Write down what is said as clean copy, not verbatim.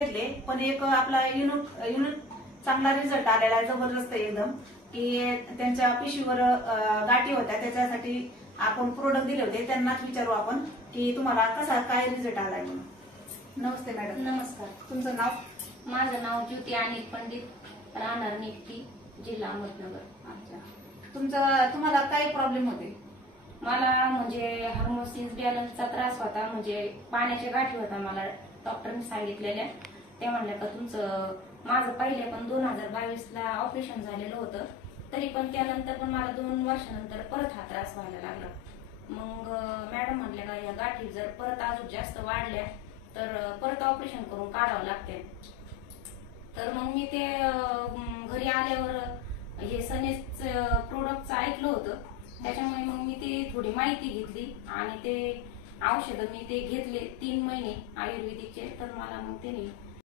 घेतले, पण एक आपला युनिट चांगला रिझल्ट आलेला आहे, जबरदस्त एकदम. की त्यांच्या पिशवीवर गाठी होत्या, त्याच्यासाठी आपण प्रोडक्ट दिले होते. त्यांनाच विचारू आपण की तुम्हाला कसा काय रिझल्ट आलाय म्हणून. नमस्ते मॅडम. नमस्कार. तुमचं नाव? माझं नाव ज्योती अनिल पंडित, राहणार निफ्ती, जिल्हा अहमदनगर. अच्छा. तुम्हाला काय प्रॉब्लेम होते? मला म्हणजे हार्मोन्स बॅलन्सचा त्रास होता, म्हणजे पाण्याच्या गाठी होता. मला डॉक्टरने सांगितलेल्या, ते म्हणले का तुमचं, माझं पहिले पण 2022ला ऑपरेशन झालेलं होतं, तरी पण त्यानंतर पण मला 2 वर्षानंतर परत हा त्रास व्हायला लागला. मग मॅडम म्हणले का या गाठी जर परत अजून जास्त वाढल्या तर परत ऑपरेशन करून काढावं लागते. तर मग मी ते घरी आल्यावर हे सनेज प्रोडक्टचं ऐकलं होतं, त्याच्यामुळे मग मी ती थोडी माहिती घेतली आणि ते औषधं मी ते घेतले 3 महिने आयुर्वेदिकचे. तर मला मग त्याने